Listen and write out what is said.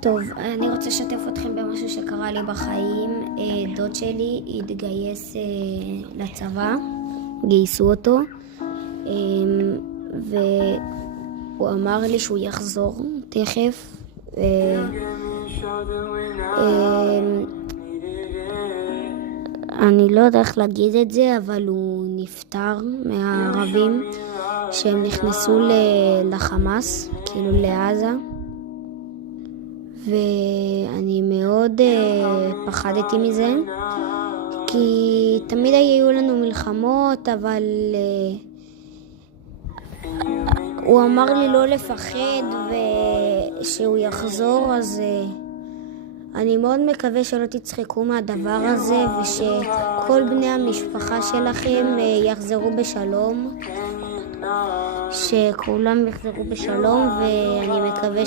טוב, אני רוצה לשתף אתכם במשהו שקרה לי בחיים. דוד שלי התגייס לצבא, גייסו אותו, והוא אמר לי שהוא יחזור תכף. אני לא יודע איך להגיד את זה, אבל הוא נפטר מהערבים שהם נכנסו לחמאס, כאילו לעזה. ואני מאוד פחדתי מזה, כי תמיד היו לנו מלחמות, אבל הוא אמר לי לא לפחד ושהוא יחזור, אז אני מאוד מקווה שלא תצחקו מהדבר הזה, ושכל בני המשפחה שלכם יחזרו בשלום, שכולם יחזרו בשלום, ואני מקווה